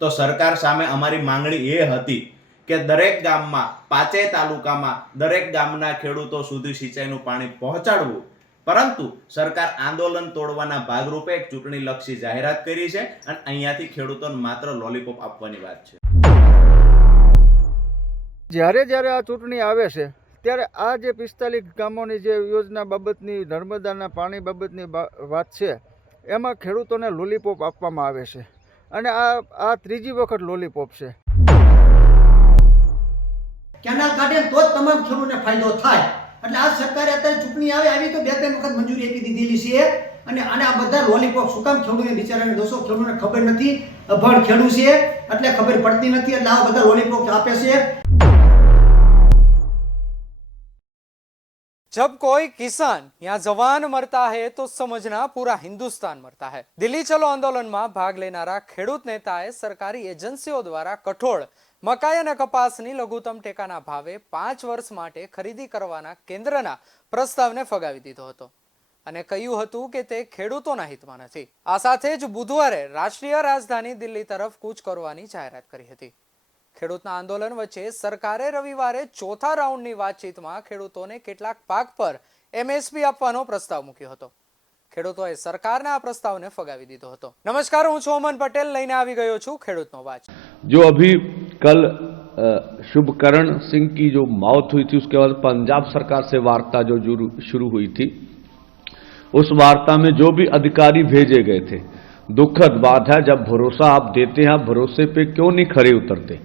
तो सरकार सामे अमारी मांगणी ए हती के दरेक गाममां 5 तालुकामां दरेक गामना खेडूतो सुधी सिंचाईनुं पाणी पहोंचाडवुं। परंतु सरकार आंदोलन तोड़वाना भागरूपे एक चूंटणीलक्षी जाहेरात करी छे अने अहींयाथी खेडूतोने मात्र लॉलीपॉप आपवानी वात छे। જ્યારે જ્યારે આ ચૂંટણી આવે છે ત્યારે આ જે 45 ગામોની જે યોજના બાબતની નર્મદાના પાણી બાબતની વાત છે એમાં ખેડૂતોને લોલીપોપ આપવામાં આવે છે અને આ ત્રીજી વખત લોલીપોપ છે। કેનાલ કાઢે તો જ તમામ ખેડૂતોને ફાયદો થાય એટલે આ સરકારે અત્યારે ચૂંટણી આવી તો 2-3 વખત મંજૂરી આપી દીધેલી છે અને આ બધા લોલીપોપ શું કામ ખેડૂતોને બિચારાને દોસ્તો ખેડૂતોને ખબર નથી, અભણ ખેડૂત છે એટલે ખબર પડતી નથી એટલે આ બધા લોલીપોપ આપે છે। जब कोई किसान या जवान मरता है तो समझना पूरा हिंदुस्तान मरता है। दिल्ली चलो आंदोलन में भाग लेनारा खेडूत नेताए सरकारी एजेंसीओ द्वारा कठोळ मकाई અને કપાસની લઘુત્તમ ટેકાના ભાવે 5 વર્ષ માટે ખરીદી કરવાના કેન્દ્રના પ્રસ્તાવને ફગાવી દીધો હતો અને કહ્યું હતું કે તે ખેડૂતોના હિતમાં નથી। આ સાથે જ બુધવારે રાષ્ટ્રીય રાજધાની દિલ્હી તરફ કૂચ કરવાની જાહેરાત કરી હતી। ખેડૂતના આંદોલન વચ્ચે સરકારે રવિવારે ચોથા રાઉન્ડની વાતચીતમાં ખેડૂતોને કેટલાક પાક પર એમએસપી આપવાનો પ્રસ્તાવ મૂક્યો હતો। ખેડૂતોએ સરકારના આ પ્રસ્તાવને ફગાવી દીધો હતો। નમસ્કાર, હું છું અમન પટેલ, લઈને આવી ગયો છું ખેડૂતનો અવાજ। जो अभी कल शुभकरण सिंह की जो मौत हुई थी उसके बाद पंजाब सरकार से वार्ता जो शुरू हुई थी, उस वार्ता में जो भी अधिकारी भेजे गए थे, दुखद बात है जब भरोसा आप देते हैं, आप भरोसे पे क्यों नहीं खरे उतरते।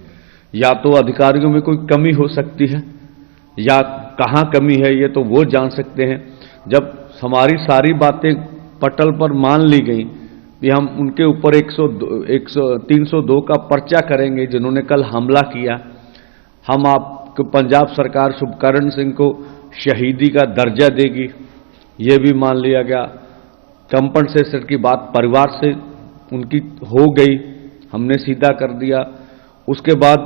या तो अधिकारियों में कोई कमी हो सकती है या कहाँ कमी है ये तो वो जान सकते हैं। जब हमारी सारी बातें पटल पर मान ली गई कि हम उनके ऊपर 302 का पर्चा करेंगे जिन्होंने कल हमला किया, हम आपको पंजाब सरकार शुभकरण सिंह को शहीदी का दर्जा देगी, ये भी मान लिया गया। कंपनसेशन की बात परिवार से उनकी हो गई, हमने सीधा कर दिया। उसके बाद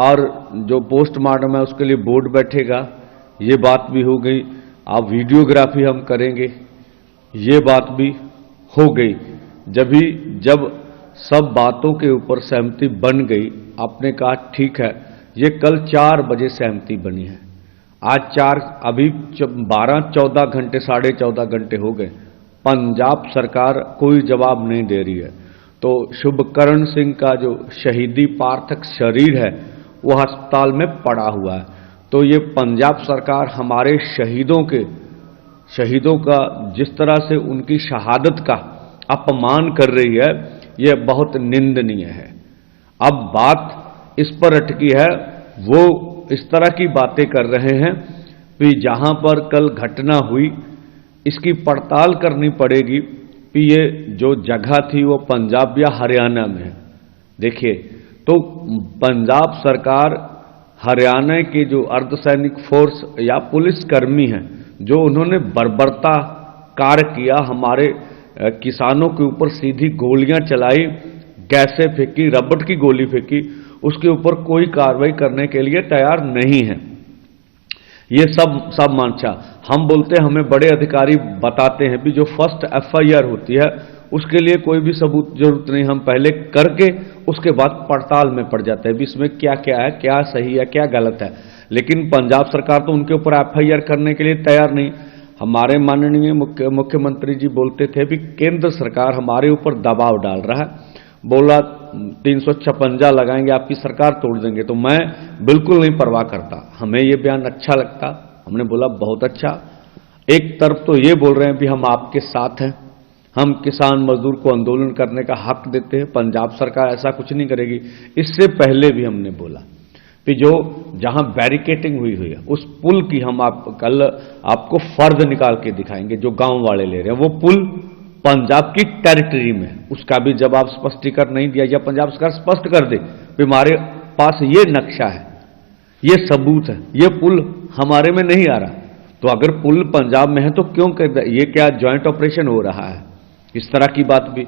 और जो पोस्टमार्टम है उसके लिए बोर्ड बैठेगा, ये बात भी हो गई। आप वीडियोग्राफी हम करेंगे, ये बात भी हो गई। जब सब बातों के ऊपर सहमति बन गई, आपने कहा ठीक है, ये कल 4 बजे सहमति बनी है। आज अभी 12-14 घंटे 14.5 घंटे हो गए, पंजाब सरकार कोई जवाब नहीं दे रही है। तो शुभकरण सिंह का जो शहीदी पार्थक शरीर है वो अस्पताल में पड़ा हुआ है। तो ये पंजाब सरकार हमारे शहीदों का जिस तरह से उनकी शहादत का अपमान कर रही है, ये बहुत निंदनीय है। अब बात इस पर अटकी है, वो इस तरह की बातें कर रहे हैं कि जहां पर कल घटना हुई इसकी पड़ताल करनी पड़ेगी कि ये जो जगह थी वो पंजाब या हरियाणा में है। देखिए, तो पंजाब सरकार हरियाणा के जो अर्धसैनिक फोर्स या पुलिस कर्मी हैं जो उन्होंने बर्बरता कार्य किया, हमारे किसानों के ऊपर सीधी गोलियां चलाई, गैसें फेंकी, रबड़ की गोली फेंकी, उसके ऊपर कोई कार्रवाई करने के लिए तैयार नहीं है। ये सब मानचा हम बोलते हैं, हमें बड़े अधिकारी बताते हैं भी जो फर्स्ट एफआईआर होती है उसके लिए कोई भी सबूत जरूरत नहीं, हम पहले करके उसके बाद पड़ताल में पड़ जाते हैं भी इसमें क्या क्या है, क्या सही है, क्या गलत है। लेकिन पंजाब सरकार तो उनके ऊपर एफआईआर करने के लिए तैयार नहीं। हमारे माननीय मुख्यमंत्री जी बोलते थे भी केंद्र सरकार हमारे ऊपर दबाव डाल रहा है, बोला 356 लगाएंगे, आपकी सरकार तोड़ देंगे। तो मैं बिल्कुल नहीं परवाह करता, हमें ये बयान अच्छा लगता, हमने बोला बहुत अच्छा। एक तरफ तो ये बोल रहे हैं भी हम आपके साथ हैं, हम किसान मजदूर को आंदोलन करने का हक देते हैं, पंजाब सरकार ऐसा कुछ नहीं करेगी। इससे पहले भी हमने बोला कि जो जहां बैरिकेटिंग हुई है उस पुल की हम कल आपको फर्द निकाल के दिखाएंगे, जो गांव वाले ले रहे हैं वो पुल पंजाब की टेरिटरी में, उसका भी जवाब स्पष्टीकरण नहीं दिया। या पंजाब सरकार स्पष्ट कर दे कि हमारे पास ये नक्शा है, ये सबूत है, ये पुल हमारे में नहीं आ रहा। तो अगर पुल पंजाब में है तो क्यों कर, ये क्या ज्वाइंट ऑपरेशन हो रहा है, इस तरह की बात भी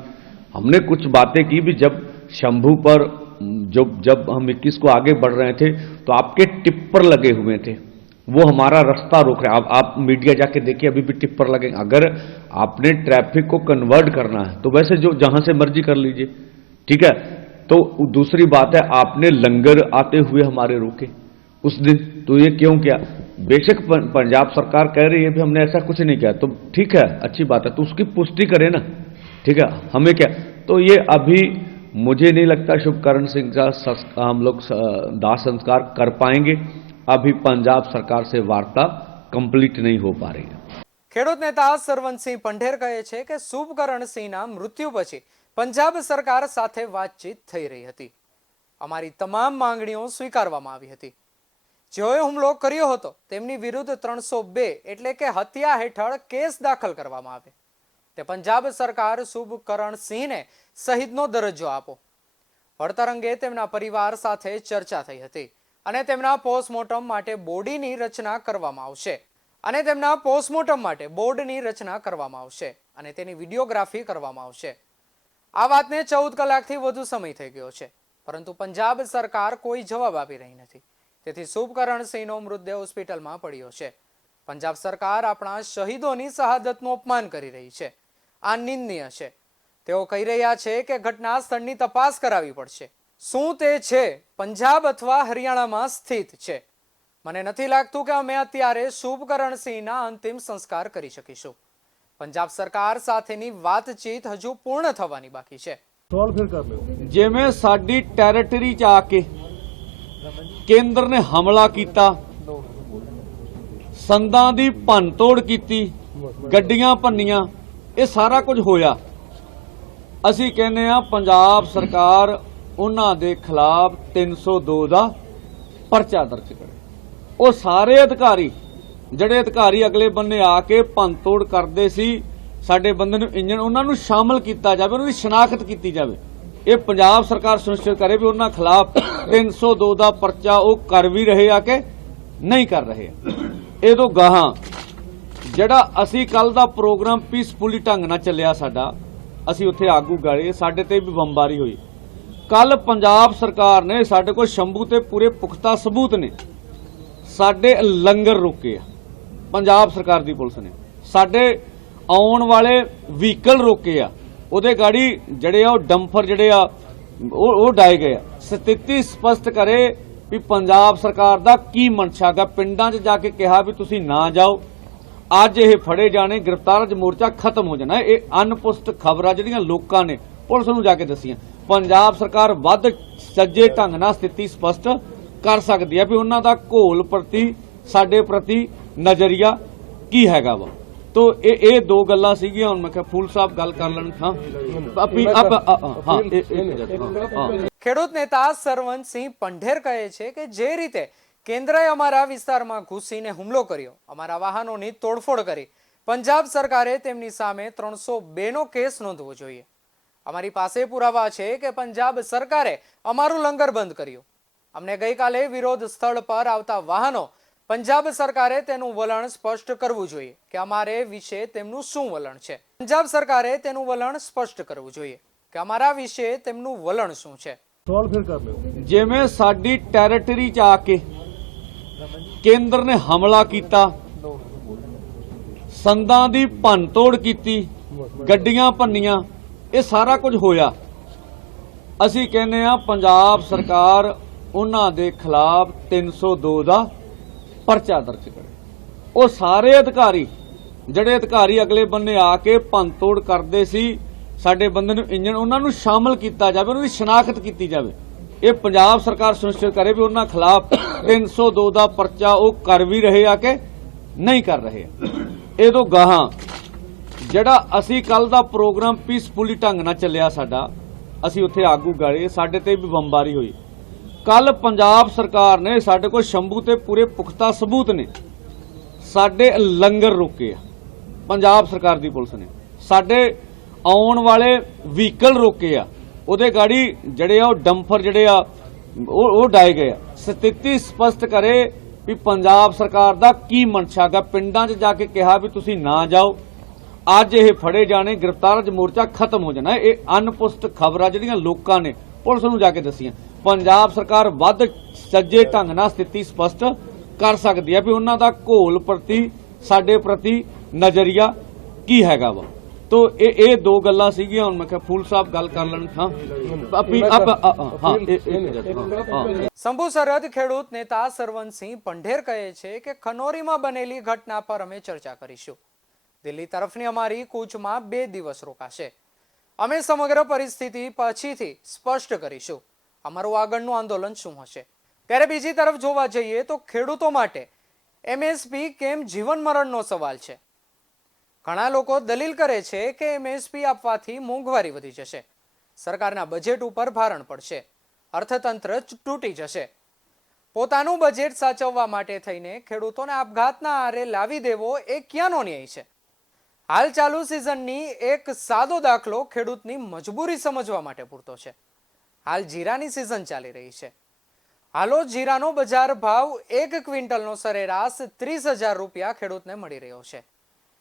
हमने कुछ बातें की भी। जब शंभू पर जब हम 21 को आगे बढ़ रहे थे तो आपके टिप्पर लगे हुए थे, वो हमारा रास्ता रोक रहे हैं। आप मीडिया जाके देखिए, अभी भी टिप्पर लगे। अगर आपने ट्रैफिक को कन्वर्ट करना है तो वैसे जो जहां से मर्जी कर लीजिए, ठीक है। तो दूसरी बात है, आपने लंगर आते हुए हमारे रोके उस दिन, तो ये क्यों किया? बेशक पंजाब सरकार कह रही है भी हमने ऐसा कुछ नहीं किया, तो ठीक है, अच्छी बात है, तो उसकी पुष्टि करें ना, ठीक है, हमें क्या। तो ये अभी मुझे नहीं लगता शुभकरण सिंह का हम लोग दाह संस्कार कर पाएंगे। अभी पंजाब सरकार से वार्ता कंप्लीट नहीं हो पा रही है। ખેડૂત નેતા સરવણસિંહ પંઢેર કહે છે કે શુભકરણસિંહના મૃત્યુ પછી પંજાબ સરકાર સાથે વાતચીત થઈ રહી હતી. અમારી તમામ માંગણીઓ સ્વીકારવામાં આવી હતી. જેઓએ હુમલો કર્યો હતો તેમની વિરુદ્ધ 302 એટલે કે હત્યા હેઠળ કેસ દાખલ કરવામાં આવે. તે પંજાબ સરકાર શુભકરણસિંહને શહીદનો દરજ્જો આપો. વળતર અંગે તેમના પરિવાર સાથે ચર્ચા થઈ હતી અને તેમના પોસ્ટમોર્ટમ માટે બોડીની રચના કરવામાં આવશે અને તેમના પોસ્ટમોર્ટમ માટે બોર્ડની રચના કરવામાં આવશે અને તેની વિડીયોગ્રાફી કરવામાં આવશે. આ વાતને 14 કલાકથી વધુ સમય થઈ ગયો છે, પરંતુ પંજાબ સરકાર કોઈ જવાબ આપી રહી નથી. તેથી શુભકરણસિંહનો મૃતદેહ હોસ્પિટલમાં પડ્યો છે. પંજાબ સરકાર આપણા શહીદોની શહાદતનું અપમાન કરી રહી છે. આ નિંદનીય છે. તેઓ કહી રહ્યા છે કે ઘટના સ્થળની તપાસ કરાવવી પડશે. શું તે છે પંજાબ અથવા હરિયાણામાં સ્થિત છે? મને નથી લાગતું કે અમે અત્યારે શુભકરણસિંહના અંતિમ સંસ્કાર કરી શકીશું. પંજાબ સરકાર સાથેની વાતચીત હજુ પૂર્ણ થવાની બાકી છે. ਜਿਵੇਂ ਸਾਡੀ ਟੈਰੀਟਰੀ 'ਚ ਆ ਕੇ ਕੇਂਦਰ ਨੇ ਹਮਲਾ ਕੀਤਾ, ਸੰਦਾਂ ਦੀ ਭੰਨਤੋੜ ਕੀਤੀ, ਗੱਡੀਆਂ ਭੰਨੀਆਂ, ਇਹ ਸਾਰਾ ਕੁਝ ਹੋਇਆ। ਅਸੀਂ ਕਹਿੰਦੇ ਆ ਪੰਜਾਬ ਸਰਕਾਰ ਉਹਨਾਂ ਦੇ ਖਿਲਾਫ 302 ਦਾ ਪਰਚਾ ਦਰਜ ਕਰੇ। ਉਹ ਸਾਰੇ ਅਧਿਕਾਰੀ ਜਿਹੜੇ ਅਧਿਕਾਰੀ ਅਗਲੇ ਬੰਨੇ ਆ ਕੇ ਭੰਨਤੋੜ ਕਰਦੇ ਸੀ ਸਾਡੇ ਬੰਦੇ ਨੂੰ ਇੰਜਣ, ਉਹਨਾਂ ਨੂੰ ਸ਼ਾਮਲ ਕੀਤਾ ਜਾਵੇ, ਉਹਨਾਂ ਦੀ ਸ਼ਨਾਖਤ ਕੀਤੀ ਜਾਵੇ। ਇਹ ਪੰਜਾਬ ਸਰਕਾਰ ਸੁਨਿਸ਼ਚਿਤ ਕਰੇ ਵੀ ਉਹਨਾਂ ਖਿਲਾਫ 302 ਦਾ ਪਰਚਾ ਉਹ ਕਰ ਵੀ ਰਹੇ ਆ ਕਿ ਨਹੀਂ ਕਰ ਰਹੇ। ਇਹ ਤੋਂ ਗਾਹਾਂ ਜਿਹੜਾ ਅਸੀਂ ਕੱਲ ਦਾ ਪ੍ਰੋਗਰਾਮ ਪੀਸਫੁਲੀ ਢੰਗ ਨਾਲ ਚੱਲਿਆ ਸਾਡਾ, ਅਸੀਂ ਉੱਥੇ ਆਗੂ ਗਾਲੇ, ਸਾਡੇ ਤੇ ਵੀ ਬੰਬਾਰੀ ਹੋਈ। ਕੱਲ ਪੰਜਾਬ ਸਰਕਾਰ ਨੇ ਸਾਡੇ ਕੋਲ ਸ਼ੰਭੂ ਤੇ ਪੂਰੇ ਪੁਖਤਾ ਸਬੂਤ ਨੇ, ਸਾਡੇ ਲੰਗਰ ਰੋਕੇ ਆ ਪੰਜਾਬ ਸਰਕਾਰ ਦੀ ਪੁਲਿਸ ਨੇ, ਸਾਡੇ ਆਉਣ ਵਾਲੇ ਵਹੀਕਲ ਰੋਕੇ ਆ, ਉਹਦੇ ਗਾੜੀ ਜਿਹੜੇ ਆ ਉਹ ਡੰਫਰ ਜਿਹੜੇ ਆ ਉਹ ਡਾਏ ਗਏ ਆ। ਸਥਿਤੀ ਸਪਸ਼ਟ ਕਰੇ ਵੀ ਪੰਜਾਬ ਸਰਕਾਰ ਦਾ ਕੀ ਮਨਸ਼ਾ ਗਾ। ਪਿੰਡਾਂ 'ਚ ਜਾ ਕੇ ਕਿਹਾ ਵੀ ਤੁਸੀਂ ਨਾ ਜਾਓ, ਅੱਜ ਇਹ ਫੜੇ ਜਾਣੇ, ਗ੍ਰਿਫਤਾਰ ਮੋਰਚਾ ਖਤਮ ਹੋ ਜਾਣਾ। ਇਹ ਅਨਪੁਸ਼ਟ ਖਬਰਾਂ ਜਿਹੜੀਆਂ ਲੋਕਾਂ ਨੇ ਪੁਲਿਸ ਨੂੰ ਜਾ ਕੇ ਦੱਸੀਆਂ। ਪੰਜਾਬ ਸਰਕਾਰ ਵੱਧ ਸੱਜੇ ਢੰਗ ਨਾਲ ਸਥਿਤੀ ਸਪਸ਼ਟ ਕਰ ਸਕਦੀ ਹੈ ਵੀ ਉਹਨਾਂ ਦਾ ਘੋਲ ਪ੍ਰਤੀ ਸਾਡੇ ਪ੍ਰਤੀ ਨਜ਼ਰੀਆ ਕੀ ਹੈਗਾ ਵਾ। ਤੋ ਇਹ ਦੋ ਗੱਲਾਂ ਸੀਗੀਆਂ। ਹੁਣ ਮੈਂ ਕਿਹਾ ਫੂਲ ਸਾਹਿਬ ਗੱਲ ਕਰ ਲੈਣ। ખેડૂત નેતા સરવણસિંહ પંઢેર કહે છે કે જે રીતે કેન્દ્રએ અમારા વિસ્તારમાં ઘૂસીને હુમલો કર્યો, અમારા વાહનોની તોડફોડ કરી, પંજાબ સરકારે તેમની સામે 302 નો કેસ નોંધવો જોઈએ. અમારી પાસે પુરાવા છે કે પંજાબ સરકારે અમારું લંગર બંધ કર્યું. અમને ગઈકાલે વિરોધ સ્થળ પર આવતા વાહનો, પંજાબ સરકારે તેનું વલણ સ્પષ્ટ કરવું જોઈએ કે અમારે વિશે તેમનું શું વલણ છે. પંજાબ સરકારે તેનું વલણ સ્પષ્ટ કરવું જોઈએ કે અમારા વિશે તેમનું વલણ શું છે. ਜਿਵੇਂ ਸਾਡੀ ਟੈਰੀਟਰੀ 'ਚ ਆ ਕੇ ਕੇਂਦਰ ਨੇ ਹਮਲਾ ਕੀਤਾ, ਸੰਦਾਂ ਦੀ ਭੰਨਤੋੜ ਕੀਤੀ, ਗੱਡੀਆਂ ਭੰਨੀਆਂ, ਇਹ ਸਾਰਾ ਕੁਝ ਹੋਇਆ। ਅਸੀਂ ਕਹਿੰਦੇ ਆ ਪੰਜਾਬ ਸਰਕਾਰ ਉਹਨਾਂ ਦੇ ਖਿਲਾਫ 302 ਦਾ ਪਰਚਾ ਦਰਜ ਕਰੇ। ਉਹ ਸਾਰੇ ਅਧਿਕਾਰੀ ਜਿਹੜੇ ਅਧਿਕਾਰੀ ਅਗਲੇ ਬੰਨੇ ਆ ਕੇ ਭੰਨਤੋੜ ਕਰਦੇ ਸੀ ਸਾਡੇ ਬੰਦੇ ਨੂੰ ਇੰਜਣ, ਉਹਨਾਂ ਨੂੰ ਸ਼ਾਮਲ ਕੀਤਾ ਜਾਵੇ, ਉਹਨਾਂ ਦੀ ਸ਼ਨਾਖਤ ਕੀਤੀ ਜਾਵੇ। ਇਹ ਪੰਜਾਬ ਸਰਕਾਰ ਸੁਨਿਸ਼ਚਿਤ ਕਰੇ ਵੀ ਉਹਨਾਂ ਖਿਲਾਫ 302 ਦਾ ਪਰਚਾ ਉਹ ਕਰ ਵੀ ਰਹੇ ਆ ਕਿ ਨਹੀਂ ਕਰ ਰਹੇ। ਇਹ ਤੋਂ ਗਾਹਾਂ ਜਿਹੜਾ ਅਸੀਂ ਕੱਲ ਦਾ ਪ੍ਰੋਗਰਾਮ ਪੀਸਫੁਲੀ ਢੰਗ ਨਾਲ ਚੱਲਿਆ ਸਾਡਾ, ਅਸੀਂ ਉੱਥੇ ਆਗੂ ਗਾਲੇ, ਸਾਡੇ ਤੇ ਵੀ ਬੰਬਾਰੀ ਹੋਈ। ਕੱਲ ਪੰਜਾਬ ਸਰਕਾਰ ਨੇ ਸਾਡੇ ਕੋਲ ਸ਼ੰਭੂ ਤੇ ਪੂਰੇ ਪੁਖਤਾ ਸਬੂਤ ਨੇ, ਸਾਡੇ ਲੰਗਰ ਰੋਕੇ ਆ ਪੰਜਾਬ ਸਰਕਾਰ ਦੀ ਪੁਲਿਸ ਨੇ, ਸਾਡੇ ਆਉਣ ਵਾਲੇ ਵਹੀਕਲ ਰੋਕੇ ਆ, ਉਹਦੇ ਗਾੜੀ ਜਿਹੜੇ ਆ ਉਹ ਡੰਫਰ ਜਿਹੜੇ ਆ ਉਹ ਡਾਏ ਗਏ ਆ। ਸਥਿਤੀ ਸਪਸ਼ਟ ਕਰੇ ਵੀ ਪੰਜਾਬ ਸਰਕਾਰ ਦਾ ਕੀ ਮਨਸ਼ਾ ਗਾ। ਪਿੰਡਾਂ 'ਚ ਜਾ ਕੇ ਕਿਹਾ ਵੀ ਤੁਸੀਂ ਨਾ ਜਾਓ, ਅੱਜ ਇਹ ਫੜੇ ਜਾਣੇ, ਗ੍ਰਿਫਤਾਰ ਮੋਰਚਾ ਖਤਮ ਹੋ ਜਾਣਾ। ਇਹ ਅਨਪੁਸ਼ਟ ਖਬਰਾਂ ਜਿਹੜੀਆਂ ਲੋਕਾਂ ਨੇ ਪੁਲਿਸ ਨੂੰ ਜਾ ਕੇ ਦੱਸੀਆਂ। ਪੰਜਾਬ ਸਰਕਾਰ ਵੱਧ ਸੱਜੇ ਢੰਗ ਨਾਲ ਸਥਿਤੀ ਸਪਸ਼ਟ ਕਰ ਸਕਦੀ ਹੈ ਵੀ ਉਹਨਾਂ ਦਾ ਘੋਲ ਪ੍ਰਤੀ ਸਾਡੇ ਪ੍ਰਤੀ ਨਜ਼ਰੀਆ ਕੀ ਹੈਗਾ ਵਾ। तो ये दो गल्ला सीगी और मैं फूल साहब गल कर लें। हाँ अपी आप हाँ શંભુ સરહદ ખેડૂત નેતા સરવનસિંહ પંઢેર કહે છે કે ખનોરીમાં બનેલી ઘટના પર અમે ચર્ચા કરીશું. દિલ્હી તરફની અમારી કૂચમાં 2 દિવસ રોકાશે. અમે સમગ્ર પરિસ્થિતિ પછીથી સ્પષ્ટ કરીશું અમારું આગળનું આંદોલન શું હશે. ત્યારે બીજી તરફ જોવા જઈએ તો ખેડૂતો માટે એમએસપી કેમ જીવન મરણનો સવાલ છે. ઘણા લોકો દલીલ કરે છે કે એમએસપી આપવાથી મોંઘવારી વધી જશે, સરકારના બજેટ ઉપર ભારણ પડશે, અર્થતંત્ર તૂટી જશે. પોતાનું બજેટ સાચવવા માટે થઈને ખેડૂતોને આપઘાતના આરે લાવી દેવો એ ક્યાંનો ન્યાય છે? હાલ ચાલુ સિઝનની એક સાદો દાખલો ખેડૂતની મજબૂરી સમજવા માટે પૂરતો છે. હાલ જીરાની સિઝન ચાલી રહી છે. હાલો જીરાનો બજાર ભાવ 1 ક્વિન્ટલનો સરેરાશ 30,000 રૂપિયા ખેડૂતને મળી રહ્યો છે.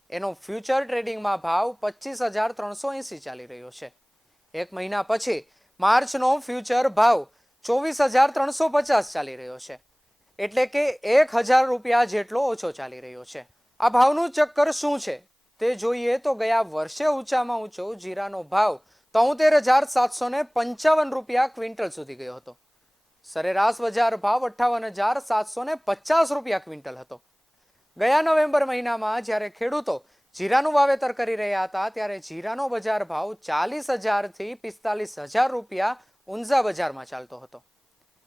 એનો ફ્યુચર ટ્રેડિંગમાં ભાવ 25,380 ચાલી રહ્યો છે. 1 મહિના પછી માર્ચનો ફ્યુચર ભાવ 24,350 ચાલી રહ્યો છે, એટલે કે 1,000 રૂપિયા જેટલો ઓછો ચાલી રહ્યો છે. આ ભાવનું ચક્કર શું છે તે જોઈએ તો ગયા વર્ષે ઊંચામાં ઊંચો જીરાનો ભાવ 73,755 રૂપિયા ક્વિન્ટલ સુધી ગયો હતો. સરેરાશ બજાર ભાવ 58,750 રૂપિયા ક્વિન્ટલ હતો. ગયા નવેમ્બર મહિનામાં જ્યારે ખેડૂતો જીરાનું વાવેતર કરી રહ્યા હતા ત્યારે જીરાનો બજાર ભાવ 40,000 થી 45,000 રૂપિયા ઊંઝા બજારમાં ચાલતો હતો.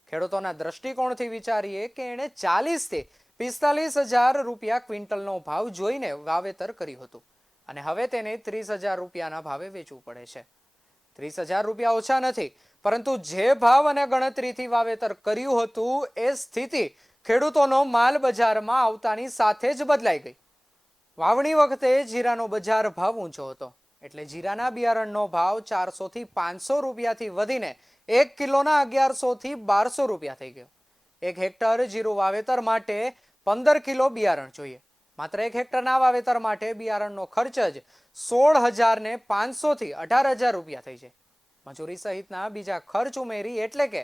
ખેડૂતોના દ્રષ્ટિકોણથી વિચારીએ કે એણે 40 થી 45,000 રૂપિયા ક્વિન્ટલનો ભાવ જોઈને વાવેતર કર્યું હતું અને હવે તેને 30,000 રૂપિયાના ભાવે વેચવું પડે છે. 30,000 રૂપિયા ઓછા નથી, પરંતુ જે ભાવ અને ગણતરીથી વાવેતર કર્યું હતું એ સ્થિતિ ખેડૂતોનો માલ બજારમાં આવતાની સાથે જ બદલાઈ ગઈ. વાવણી વખતે જીરાનો બજાર ભાવ ઊંચો હતો એટલે જીરાના બિયારણનો ભાવ 400 થી 500 રૂપિયાથી વધીને 1 કિલોના 1100 થી 1200 રૂપિયા થઈ ગયો. 1 હેક્ટર જીરું વાવેતર માટે 15 કિલો બિયારણ જોઈએ. માત્ર 1 હેક્ટરના વાવેતર માટે બિયારણનો ખર્ચ જ 16,500 થી 18,000 રૂપિયા થઈ જાય. મજૂરી સહિતના બીજા ખર્ચ ઉમેરી એટલે કે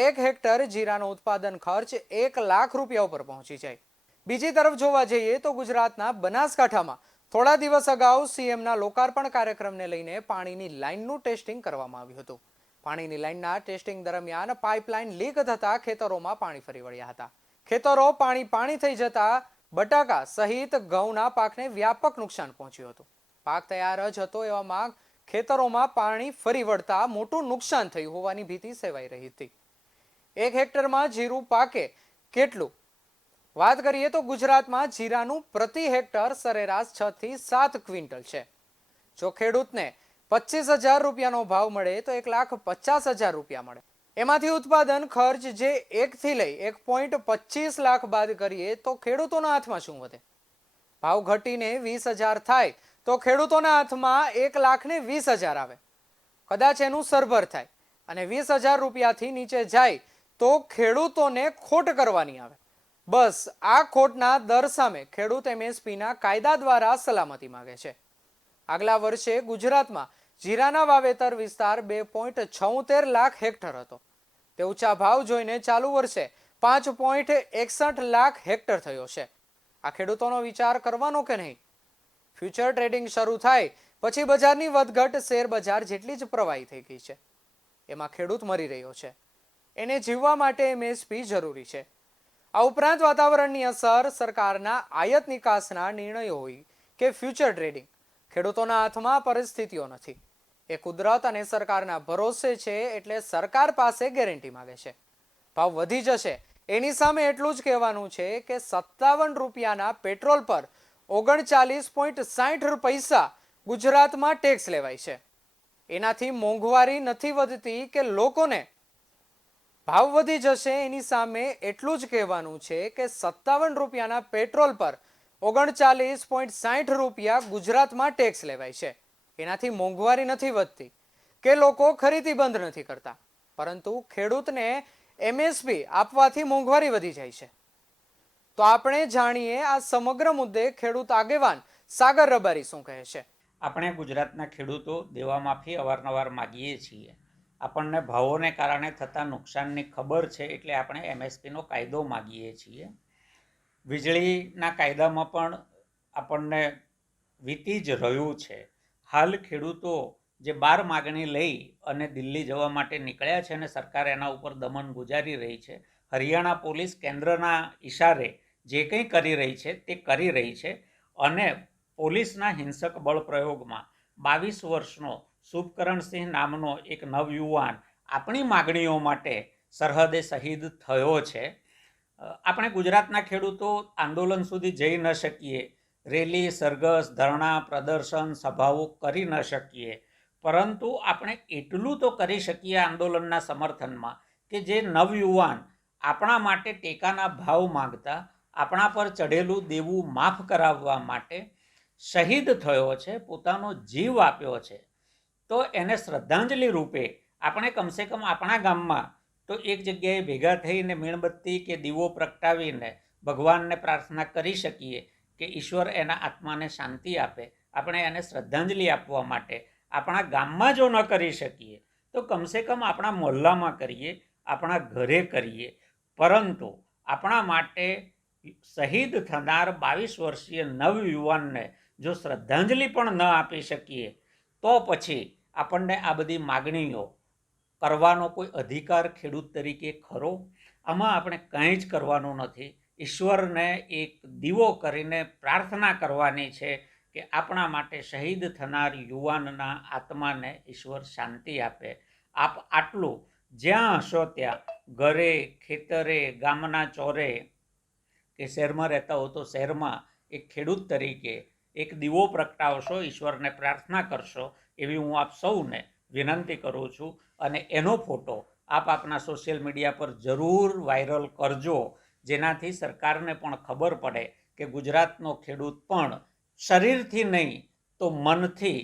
1 હેક્ટર જીરાનો ઉત્પાદન ખર્ચ 1 લાખ રૂપિયા ઉપર પહોંચી જાય. બીજી તરફ જોવા જઈએ તો ગુજરાતના બનાસકાંઠામાં થોડા દિવસ અગાઉ સીએમના લોકાર્પણ કાર્યક્રમને લઈને પાણીની લાઇનનું ટેસ્ટિંગ કરવામાં આવ્યું હતું. પાણીની લાઇનના ટેસ્ટિંગ દરમિયાન પાઇપલાઇન લીક થતા ખેતરોમાં પાણી ફરી વળ્યા હતા. ખેતરો પાણી થઈ જતા બટાકા સહિત ઘઉંના પાકને વ્યાપક નુકસાન પહોંચ્યું હતું. પાક તૈયાર જ હતો એવામાં ખેતરોમાં પાણી ફરી વળતા મોટું નુકસાન થયું હોવાની ભીતિ સેવાઈ રહી હતી. 1 હેક્ટરમાં જીરું પાકે કેટલું? વાત કરીએ તો ગુજરાતમાં જીરાનું પ્રતિ હેક્ટર સરેરાશ 6 થી 7 ક્વિન્ટલ છે. જો ખેડૂતને 25,000 રૂપિયાનો ભાવ મળે તો 1,50,000 રૂપિયા મળે. એમાંથી ઉત્પાદન ખર્ચ જે 1 થી લઈ 1.25 લાખ બાદ કરીએ તો ખેડૂતોના હાથમાં શું વધે? ભાવ ઘટીને 20,000 થાય તો ખેડૂતોના હાથમાં 1,20,000 આવે. કદાચ એનું સરભર થાય અને 20,000 રૂપિયાથી નીચે જાય તો ખેડૂતોને ખોટ કરવાની આવે. બસ આ ખોટના દર સામે ખેડૂત એમએસપીના કાયદા દ્વારા સલામતી માંગે છે. આગલા વર્ષે ગુજરાતમાં જીરાના વાવેતર વિસ્તાર 2.76 લાખ હેક્ટર હતો. તે ઊંચા ભાવ જોઈને ચાલુ વર્ષે 5.61 લાખ હેક્ટર થયો છે. આ ખેડૂતોનો વિચાર કરવાનો કે નહીં? ફ્યુચર ટ્રેડિંગ શરૂ થાય પછી બજારની વધઘટ શેર બજાર જેટલી જ પ્રવાહી થઈ ગઈ છે. એમાં ખેડૂત મરી રહ્યો છે. એને જીવવા માટે એમએસપી જરૂરી છે. આ ઉપરાંત વાતાવરણની અસર, સરકારના આયાત નિકાસના નિર્ણયો હોય કે ફ્યુચર ટ્રેડિંગ, ખેડૂતોના હાથમાં પરિસ્થિતિઓ નથી. એ કુદરત અને સરકારના ભરોસે છે એટલે સરકાર પાસે ગેરંટી માંગે છે. ભાવ વધી જશે એની સામે એટલું જ કહેવાનું છે કે 57 રૂપિયાના પેટ્રોલ પર 39.60 પૈસા ગુજરાતમાં ટેક્સ લેવાય છે. એનાથી મોંઘવારી નથી વધતી કે લોકોને ભાવ વધી જશે એની સામે એટલું જ કહેવાનું છે કે 57 રૂપિયાના પેટ્રોલ પર 39.60 રૂપિયા ગુજરાતમાં ટેક્સ લેવાય છે. એનાથી મોંઘવારી નથી વધતી કે લોકો ખરીદી બંધ નથી કરતા, પરંતુ ખેડૂતને એમએસપી આપવાથી મોંઘવારી વધી જાય છે. તો આપણે જાણીએ આ સમગ્ર મુદ્દે ખેડૂત આગેવાન સાગર રબારી શું કહે છે. આપણે ગુજરાતના ખેડૂતો દેવા માફી અવારનવાર માગીએ છીએ. આપણને ભાવોને કારણે થતા નુકસાનની ખબર છે એટલે આપણે એમએસપીનો કાયદો માગીએ છીએ. વીજળીના કાયદામાં પણ આપણને વીતી જ રહ્યું છે. હાલ ખેડૂતો જે 12 માગણી લઈ અને દિલ્હી જવા માટે નીકળ્યા છે અને સરકાર એના ઉપર દમન ગુજારી રહી છે. હરિયાણા પોલીસ કેન્દ્રના ઈશારે જે કંઈ કરી રહી છે તે કરી રહી છે અને પોલીસના હિંસક બળ પ્રયોગમાં 22 વર્ષનો શુભકરણસિંહ નામનો એક નવયુવાન આપણી માગણીઓ માટે સરહદે શહીદ થયો છે. આપણે ગુજરાતના ખેડૂતો આંદોલન સુધી જઈ ન શકીએ, રેલી, સરઘસ, ધરણા, પ્રદર્શન, સભાઓ કરી ન શકીએ, પરંતુ આપણે એટલું તો કરી શકીએ આંદોલનના સમર્થનમાં કે જે નવયુવાન આપણા માટે ટેકાના ભાવ માંગતા, આપણા પર ચઢેલું દેવું માફ કરાવવા માટે શહીદ થયો છે, પોતાનો જીવ આપ્યો છે, તો એને શ્રદ્ધાંજલિ રૂપે આપણે કમસે કમ આપણા ગામમાં તો એક જગ્યાએ ભેગા થઈને મીણબત્તી કે દીવો પ્રગટાવીને ભગવાનને પ્રાર્થના કરી શકીએ કે ઈશ્વર એના આત્માને શાંતિ આપે. આપણે એને શ્રદ્ધાંજલિ આપવા માટે આપણા ગામમાં જો ન કરી શકીએ તો કમસે કમ આપણા મોહલ્લામાં કરીએ, આપણા ઘરે કરીએ. પરંતુ આપણા માટે શહીદ થનાર 22 વર્ષીય નવયુવાનને જો શ્રદ્ધાંજલિ પણ ન આપી શકીએ તો પછી આપણને આ બધી માગણીઓ કરવાનો કોઈ અધિકાર ખેડૂત તરીકે ખરો? આમાં આપણે કંઈ જ કરવાનું નથી. ઈશ્વરને એક દીવો કરીને પ્રાર્થના કરવાની છે કે આપણા માટે શહીદ થનાર યુવાનના આત્માને ઈશ્વર શાંતિ આપે. આપ આટલું જ્યાં હશો ત્યાં, ઘરે, ખેતરે, ગામના ચોરે કે શહેરમાં રહેતા હો તો શહેરમાં એક ખેડૂત તરીકે એક દીવો પ્રગટાવશો, ઈશ્વરને પ્રાર્થના કરશો, એવી હું આપ સૌને વિનંતી કરું છું. અને એનો ફોટો આપ આપના સોશિયલ મીડિયા પર જરૂર વાયરલ કરજો, જેનાથી સરકારને પણ ખબર પડે કે ગુજરાતનો ખેડૂત પણ શરીરથી નહીં તો મનથી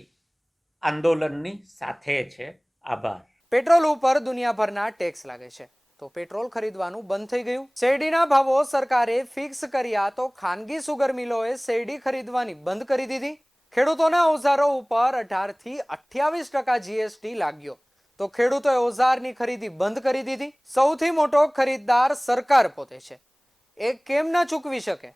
આંદોલનની સાથે છે. આભાર. પેટ્રોલ ઉપર દુનિયાભરના ટેક્સ લાગે છે તો પેટ્રોલ ખરીદવાનું બંધ થઈ ગયું. શેરડીના ભાવો સરકારે ફિક્સ કર્યા તો ખાનગી સુગર મિલોએ શેરડી ખરીદવાની બંધ કરી દીધી. ખેડૂતોના ઓજારો ઉપર 18 થી 28% જીએસટી લાગ્યો તો ખેડૂતોએ ઓજારની ખરીદી બંધ કરી દીધી. સૌથી મોટો ખરીદદાર સરકાર પોતે છે, એ કેમ ન ચૂકવી શકે?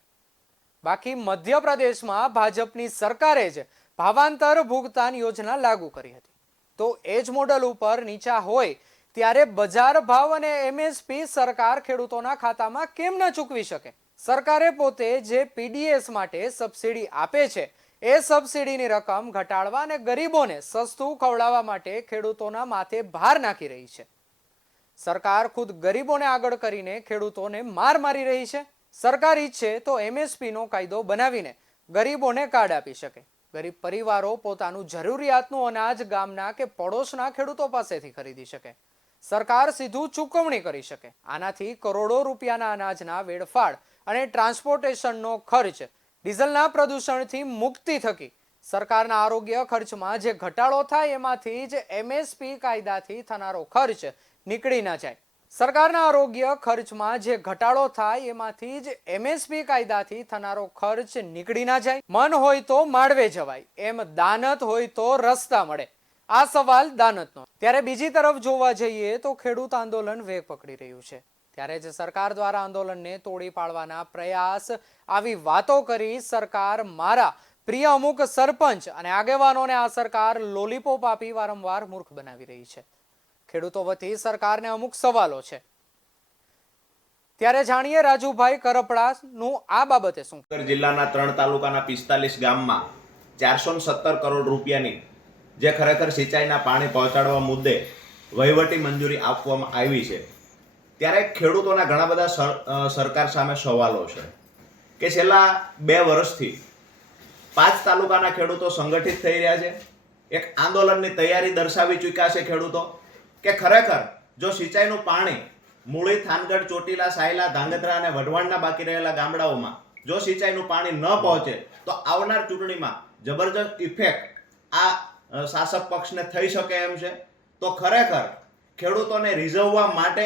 બાકી મધ્યપ્રદેશમાં ભાજપની સરકારે જ ભાવાંતર ભુગતાન યોજના લાગુ કરી હતી, તો એ જ મોડલ ઉપર નીચા હોય ત્યારે બજાર ભાવ અને એમએસપી સરકાર ખેડૂતોના ખાતામાં કેમ ન ચૂકવી શકે? સરકારે પોતે જે પીડીએસ માટે સબસિડી આપે છે એ સબસિડીની રકમ ઘટાડવા અને ગરીબોને સસ્તું ખવડાવવા માટે ખેડૂતોના માથે ભાર નાખી રહી છે. સરકાર ખુદ ગરીબોને આગળ કરીને ખેડૂતોને માર મારી રહી છે. સરકાર ઈચ્છે તો એમએસપી નો કાયદો બનાવીને ગરીબોને કાર્ડ આપી શકે. ગરીબ પરિવારો પોતાનું જરૂરિયાતનું અનાજ ગામના કે પડોશના ખેડૂતો પાસેથી ખરીદી શકે. સરકાર સીધું ચૂકવણી કરી શકે. આનાથી કરોડો રૂપિયાના અનાજના વેડફાડ અને ટ્રાન્સપોર્ટેશનનો ખર્ચ, ડીઝલના પ્રદૂષણથી મુક્તિ થકી સરકારના આરોગ્ય ખર્ચમાં જે ઘટાડો થાય એમાંથી જ એમએસપી કાયદાથી થનારો ખર્ચ નીકળી ના જાય. સરકારના આરોગ્ય ખર્ચમાં જે ઘટાડો થાય એમાંથી જ એમએસપી કાયદાથી થનારો ખર્ચ નીકળી ના જાય. મન હોય તો માળવે જવાય, એમ દાનત હોય તો રસ્તા મળે. આ સવાલ દાનતનો. ત્યારે બીજી તરફ જોવા જઈએ તો ખેડૂત આંદોલન વેગ પકડી રહ્યું છે. ત્યારે જ સરકાર દ્વારા આંદોલનને તોડી પાડવાના પ્રયાસ, આવી વાતો કરી સરકાર મારા પ્રિય અમુક સરપંચ અને આગેવાનોને આ સરકાર લોલીપોપ આપી વારંવાર મૂર્ખ બનાવી રહી છે. ખેડૂતો વતી સરકારને અમુક સવાલો છે. ત્યારે જાણીએ રાજુભાઈ કરપડાનું આ બાબતે શું. જિલ્લાના 3 તાલુકાના 45 ગામમાં 417 કરોડ રૂપિયાની જે ખરેખર સિંચાઈના પાણી પહોંચાડવા મુદ્દે વહીવટી મંજૂરી આપવામાં આવી છે. ત્યારે ખેડૂતોના ઘણા બધા સરકાર સામે સવાલો છે કે છેલ્લા 2 વર્ષથી 5 તાલુકાના ખેડૂતો સંગઠિત થઈ રહ્યા છે. એક આંદોલનની તૈયારી દર્શાવી ચૂક્યા છે ખેડૂતો કે ખરેખર જો સિંચાઈનું પાણી મૂળી, થાનગઢ, ચોટીલા, સાયલા, ધાંગધ્રા અને વઢવાણના બાકી રહેલા ગામડાઓમાં જો સિંચાઈનું પાણી ન પહોંચે તો આવનાર ચૂંટણીમાં જબરજસ્ત ઇફેક્ટ આ શાસક પક્ષને થઈ શકે એમ છે. તો ખરેખર ખેડૂતોને રીઝવવા માટે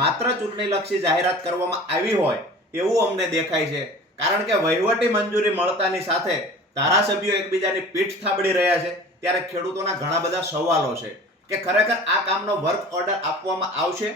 માત્ર ચૂંટણીલક્ષી જાહેરાત કરવામાં આવી હોય એવું અમને દેખાય છે. કારણ કે વહીવટી મંજૂરી મળતાની સાથે ધારાસભ્યો એકબીજાની પીઠ થાબડી રહ્યા છે. ત્યારે ખેડૂતોના ઘણા બધા સવાલો છે કે ખરેખર આ કામનો વર્ક ઓર્ડર આપવામાં આવશે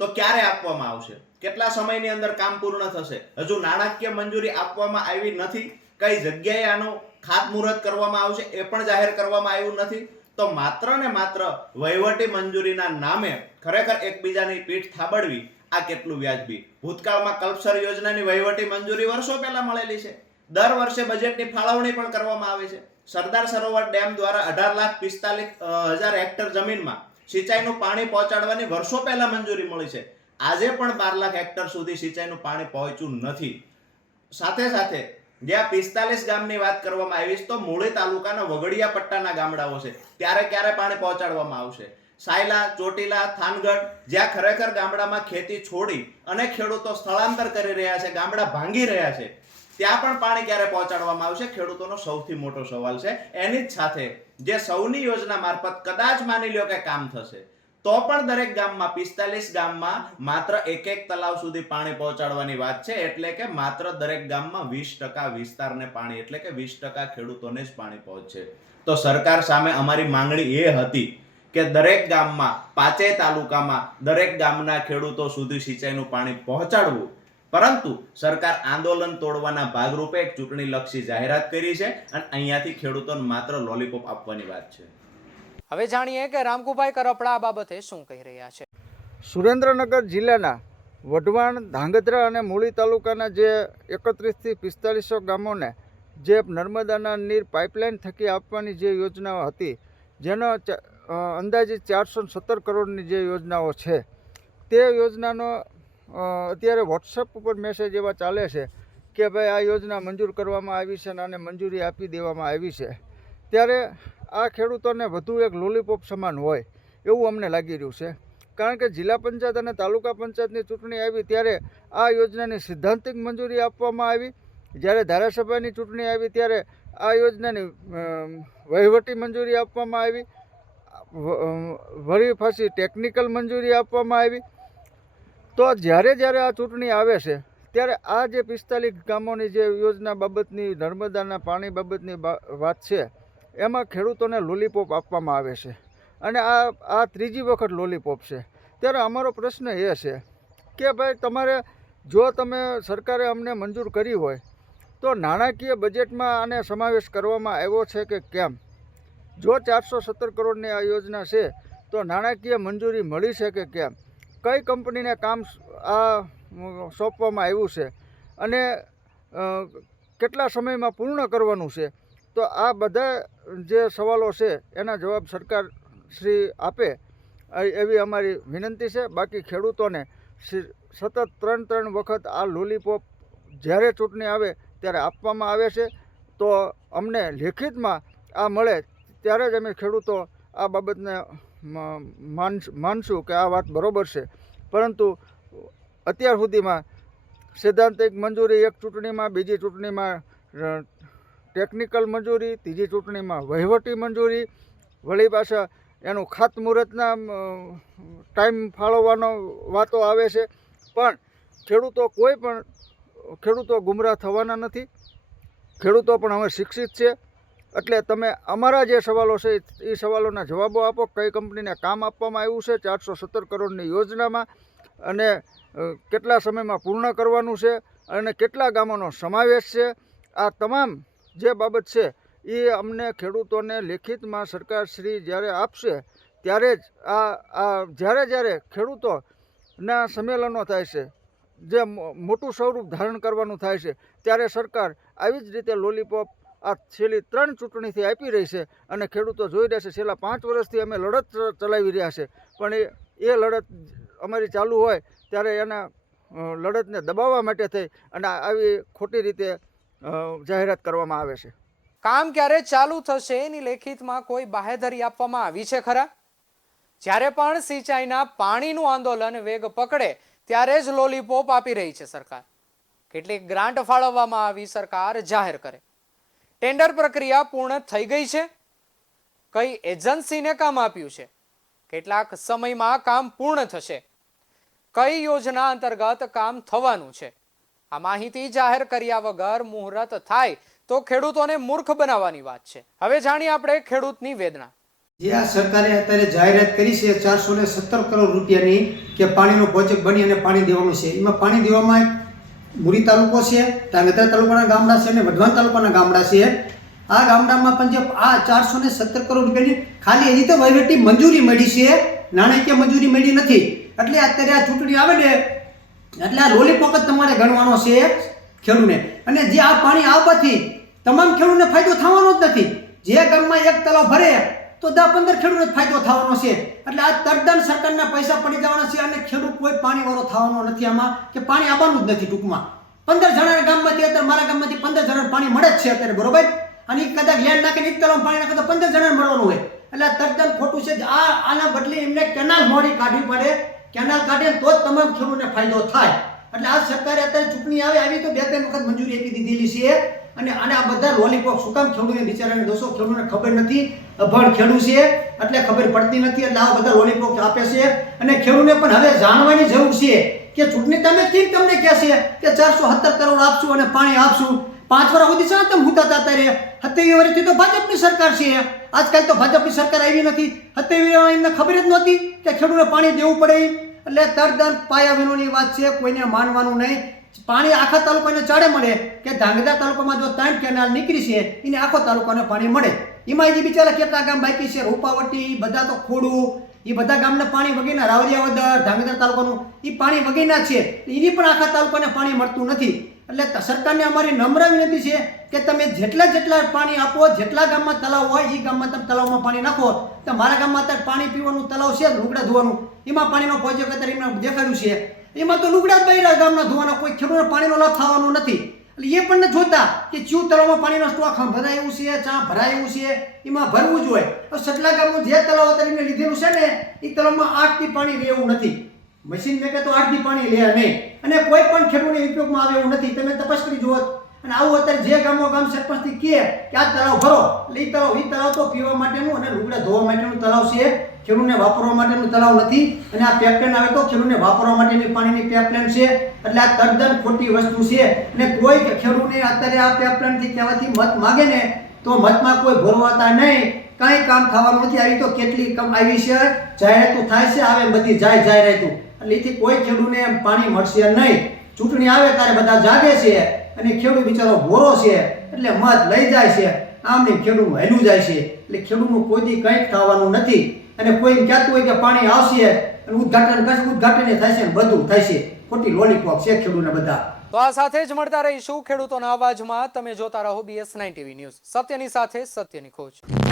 તો ક્યારે આપવામાં આવશે, કેટલા સમયની અંદર કામ પૂર્ણ થશે, હજુ નાણાકીય મંજૂરી આપવામાં આવી નથી, કઈ જગ્યાએ આનું ખાતમુહૂર્ત કરવામાં આવશે એ પણ જાહેર કરવામાં આવ્યું નથી. તો માત્ર ને માત્ર વહીવટી મંજૂરીના નામે ખરેખર એકબીજાની પીઠ થાબડવી આ કેટલું વ્યાજબી? ભૂતકાળમાં કલ્પસર યોજનાની વહીવટી મંજૂરી વર્ષો પહેલા મળેલી છે. દર વર્ષે બજેટની ફાળવણી પણ કરવામાં આવે છે. સરદાર સરોવર ડેમ દ્વારા 18,45,000 હેક્ટર જમીનમાં સિંચાઈનું પાણી પહોંચાડવાની વર્ષો પહેલા મંજૂરી મળી છે. આજે પણ 12 લાખ હેક્ટર સુધી સિંચાઈનું પાણી પહોંચ્યું નથી. સાથે સાથે જ્યાં 45 ગામની વાત કરવામાં આવી છે, તો મૂળી તાલુકાના વગડિયા પટ્ટાના ગામડાઓ છે, ત્યારે ક્યારે પાણી પહોંચાડવામાં આવશે? સાયલા, ચોટીલા, થાનગઢ, જ્યાં ખરેખર ગામડામાં ખેતી છોડી અને ખેડૂતો સ્થળાંતર કરી રહ્યા છે, ગામડા ભાંગી રહ્યા છે, ત્યાં પણ પાણી ક્યારે પહોંચાડવામાં આવશે? ખેડૂતોનો સૌથી મોટો સવાલ છે. એની જ સાથે જે સૌની યોજના મારફત કદાચ માની લ્યો કે કામ થશે, તો પણ દરેક ગામમાં 45 ગામમાં માત્ર એક તલાવ સુધી પાણી પહોંચાડવાની વાત છે. એટલે કે માત્ર દરેક ગામમાં 20% વિસ્તારને પાણી, એટલે કે 20% ખેડૂતોને જ પાણી પહોંચશે. તો સરકાર સામે અમારી માંગણી એ હતી કે દરેક ગામમાં, 5 તાલુકામાં દરેક ગામના ખેડૂતો સુધી સિંચાઈનું પાણી પહોંચાડવું. પરંતુ સરકાર આંદોલન તોડવાના ભાગરૂપે એક ચૂંટણીલક્ષી જાહેરાત કરી છે અને અહીંયાથી ખેડૂતોને માત્ર લોલીપોપ આપવાની વાત છે. હવે જાણીએ કે રામકુભાઈ કરપડા આ બાબતે શું કહી રહ્યા છે. સુરેન્દ્રનગર જિલ્લાના વઢવાણ, ધાંગધ્રા અને મૂળી તાલુકાના જે 31 થી 4500 ગામોને જે નર્મદાના નીર પાઇપલાઇન થકી આપવાની જે યોજનાઓ હતી, જેનો અંદાજિત 417 કરોડની જે યોજનાઓ છે, તે યોજનાનો અત્યારે વોટ્સઅપ ઉપર મેસેજ એવા ચાલે છે કે ભાઈ આ યોજના મંજૂર કરવામાં આવી છે અને આને મંજૂરી આપી દેવામાં આવી છે. ત્યારે આ ખેડૂતોને વધુ એક લોલીપોપ સમાન હોય એવું અમને લાગી રહ્યું છે. કારણ કે જિલ્લા પંચાયત અને તાલુકા પંચાયતની ચૂંટણી આવી ત્યારે આ યોજનાની સિદ્ધાંતિક મંજૂરી આપવામાં આવી. જ્યારે ધારાસભાની ચૂંટણી આવી ત્યારે આ યોજનાની વહીવટી મંજૂરી આપવામાં આવી. વળી પાછી ટેકનિકલ મંજૂરી આપવામાં આવી. તો જ્યારે આ ચૂંટણી આવે છે ત્યારે આ જે 45 ગામોની જે યોજના બાબતની, નર્મદાના પાણી બાબતની વાત છે, એમાં ખેડૂતોને લોલીપોપ આપવામાં આવે છે અને આ ત્રીજી વખત લોલીપોપ છે. ત્યારે અમારો પ્રશ્ન એ છે કે ભાઈ તમારે, જો તમે સરકારે અમને મંજૂર કરી હોય તો નાણાકીય બજેટમાં આને સમાવેશ કરવામાં આવ્યો છે કે કેમ? જો 417 કરોડની આ યોજના છે તો નાણાકીય મંજૂરી મળી છે કે કેમ? કઈ કંપનીને કામ આ સોંપવામાં આવ્યું છે અને કેટલા સમયમાં પૂર્ણ કરવાનું છે? તો આ બધા જે સવાલો છે એના જવાબ સરકાર શ્રી આપે એવી અમારી વિનંતી છે. બાકી ખેડૂતોને સતત 3 વખત આ લોલીપોપ જ્યારે ચૂંટણી આવે ત્યારે આપવામાં આવે છે. તો અમને લેખિતમાં આ મળે ત્યારે જ અમે ખેડૂતો આ બાબતને માનશું કે આ વાત બરોબર છે. પરંતુ અત્યાર સુધીમાં સૈદ્ધાંતિક મંજૂરી એક ચૂંટણીમાં, બીજી ચૂંટણીમાં ટેકનિકલ મંજૂરી, ત્રીજી ચૂંટણીમાં વહીવટી મંજૂરી, વળી પાછા એનું ખાતમુહૂર્તના ટાઈમ ફાળવવાનો વાતો આવે છે. પણ ખેડૂતો ગુમરાહ થવાના નથી. ખેડૂતો પણ હવે શિક્ષિત છે. એટલે તમે અમારા જે સવાલો છે એ સવાલોના જવાબો આપો. કઈ કંપનીને કામ આપવામાં આવ્યું છે 417 કરોડની યોજનામાં અને કેટલા સમયમાં પૂર્ણ કરવાનું છે અને કેટલા ગામોનો સમાવેશ છે? આ તમામ જે બાબત છે એ અમને ખેડૂતોને લેખિતમાં સરકારશ્રી જ્યારે આપશે ત્યારે જ જ્યારે ખેડૂતોના સંમેલનો થાય છે, જે મોટું સ્વરૂપ ધારણ કરવાનું થાય છે, ત્યારે સરકાર આવી જ રીતે લોલીપોપ આ છેલ્લી 3 ચૂંટણીથી આપી રહી છે અને ખેડૂતો જોઈ રહ્યા છે. છેલ્લા 5 વર્ષથી અમે લડત ચલાવી રહ્યા છે, પણ એ લડત અમારી ચાલુ હોય ત્યારે એના લડતને દબાવવા માટે થઈ અને આવી ખોટી રીતે જાહેરાત કરવામાં આવે છે. કામ ક્યારે ચાલુ થશે એની લેખિતમાં કોઈ બાહેધરી આપવામાં આવી છે ખરા? જ્યારે પણ સિંચાઈના પાણીનું આંદોલન વેગ પકડે ત્યારે જ લોલીપોપ આપી રહી છે સરકાર. કેટલીક ગ્રાન્ટ ફાળવવામાં આવી, સરકાર જાહેર કરે. ટેન્ડર પ્રક્રિયા પૂર્ણ થઈ ગઈ છે? કઈ એજન્સીને કામ આપ્યું છે? કેટલાક સમયમાં કામ પૂર્ણ થશે? કઈ યોજના અંતર્ગત કામ થવાનું છે? આ માહિતી જાહેર કર્યા વગર મુહૂર્ત થાય તો ખેડૂતોને મૂર્ખ બનાવવાની વાત છે. હવે જાણીએ આપણે ખેડૂતની વેદના. જે આ સરકારે અત્યારે જાહેરાત કરી છે 417 કરોડ રૂપિયાની કે પાણીનો પ્રોજેક્ટ બની અને પાણી દેવાનું છે. એમાં પાણી દેવામાં મૂળી તાલુકો છે, ધાંગધ્રા તાલુકાના ગામડા છે અને વઢવાણ તાલુકાના ગામડા છે. આ ગામડામાં પણ જે આ 417 કરોડ રૂપિયાની ખાલી હજી તો વહીવટી મંજૂરી મળી છે, નાણાકીય મંજૂરી મળી નથી. એટલે અત્યારે આ ચૂંટણી આવે ને એટલે આ લોલીપોપ જ તમારે ગણવાનો છે ખેડૂતને. અને જે આ પાણી આવવાથી તમામ ખેડૂતને ફાયદો થવાનો જ નથી. જે ગામમાં એક તલાવ ભરે તો 10-15 ખેડૂતને ફાયદો થવાનો છે. એટલે આ તદ્દન સરકારના પૈસા પડી જવાના છે અને ખેડૂત કોઈ પાણીવાળો થવાનો નથી આમાં, કે પાણી આવવાનું જ નથી. ટૂંકમાં 15 જણાના ગામમાંથી અત્યારે મારા ગામમાંથી 15 જણાને પાણી મળે જ છે અત્યારે, બરોબર. અને એ કદાચ લેન્ડ નાખીને એક તલાવ પાણી નાખે તો 15 જણાને મળવાનું હોય. એટલે આ તદ્દન ખોટું છે. આના બદલે એમને કેનાલ મોડી કાઢવી પડે. કેનાલ કાઢે તો જ તમામ ખેડૂતને ફાયદો થાય. એટલે આ સરકારે અત્યારે ચૂંટણી આવી તો 2-3 વખત મંજૂરી આપી દીધેલી છે. અને આ બધા લોલીપોપ શું કામ ખેડૂતને બિચારાને દોસ્તો ખેડૂતને ખબર નથી, અભણ ખેડૂત છે એટલે ખબર પડતી નથી. એટલે આવા બધા લોલીપોપ આપે છે. અને ખેડૂતને પણ હવે જાણવાની જરૂર છે કે ચૂંટણી તમે કેમ તમને કહે છે કે 417 કરોડ આપશું અને પાણી આપશું. 5 વર્ષ સુધી શા તમે હુતા હતા? અત્યારે 27 વર્ષથી તો ભાજપની સરકાર છે. આજકાલ તો ભાજપની સરકાર આવી નથી. 27 એમને ખબર જ નહોતી કે ખેડૂતને પાણી દેવું પડે. એટલે તદ્દન પાયા વિનોની વાત છે, કોઈને માનવાનું નહીં. પાણી આખા તાલુકાને ચાડે મળે કે ધાંગધ્રા તાલુકામાં જો 3 કેનાલ નીકળી છે એને આખો તાલુકાને પાણી મળે. એમાં જે બિચારા કેટલા ગામ બાકી છે, રૂપાવટી, બધા તો ખોડું, એ બધા ગામને પાણી વગેરેના, રાવરિયાવદર, ધાંગધ્રા તાલુકાનું એ પાણી વગેરેના છે. એની પણ આખા તાલુકાને પાણી મળતું નથી. એટલે સરકારને અમારી નમ્ર વિનંતી છે કે તમે જેટલા પાણી આપો, જેટલા ગામમાં તલાવ હોય એ ગામમાં તમે તલાવમાં પાણી નાખો. તો મારા ગામમાં અત્યારે પાણી પીવાનું તલાવ છે, લુગડા ધોવાનું, એમાં પાણીનો પ્રોજેક્ટ અત્યારે એમને દેખાડ્યું છે. એમાં તો લુગડા જ બૈરા ગામના ધોવાના, કોઈ ખેડૂતને પાણીનો લાભ થવાનો નથી. એટલે એ પણ જોતા કે ચિયું તળાવમાં પાણીનો સ્ટોક ભરાય એવું છે, ચા ભરાય એવું છે, એમાં ભરવું જ હોય. તો સટલા ગામનું જે તળાવ અત્યારે એમને લીધેલું છે ને એ તળાવમાં 8 થી પાણી રહે એવું નથી. મશીન મેકે તો 8 થી પાણી લે નહીં. અને કોઈ પણ ખેડૂતને ઉપયોગમાં આવે એવું નથી. તમે તપાસ કરી જુઓ. અને આવું અત્યારે જે ગામ સરપંચથી કહે કે આ તળાવ ભરો, એટલે એ તળાવ તો પીવા માટેનું અને લુગડા ધોવા માટેનું તળાવ છે, ખેડૂતને વાપરવા માટેનું તળાવ નથી. અને આ પાઇપલાઇન આવે તો ખેડૂતને વાપરવા માટેની પાણીની પાઇપલાઇન છે. એટલે આ તદ્દન ખોટી વસ્તુ છે. અને કોઈ ખેડૂતને અત્યારે આ પાઇપલાઇનથી કહેવાથી મત માગે ને તો મતમાં કોઈ ભરવાતા નહીં, કાંઈ કામ થવાનું નથી. આવી તો કેટલી કમ આવી છે, જાહેરાતો થાય છે, આવે બધી જાહેરાતો. એટલે એથી કોઈ ખેડૂતને પાણી મળશે નહીં. ચૂંટણી આવે ત્યારે બધા જાગે છે અને ખેડૂત બિચારો ભોરો છે એટલે મત લઈ જાય છે. આમ નહીં ખેડૂતનું હેલું જાય છે. એટલે ખેડૂતનું કોઈ દી કંઈક થવાનું નથી. અને કોઈ કહેતું હોય કે પાણી આવશે અને ઉદ્ઘાટન થાય છે, બધું થાય છે. ખોટી લોલીપોપ છે ખેડૂતને બધા. તો આ સાથે જ મળતા રહીશું ખેડૂતોના અવાજમાં. તમે જોતા રહો BS9 TV ન્યૂઝ, સત્યની સાથે સત્યની ખોજ.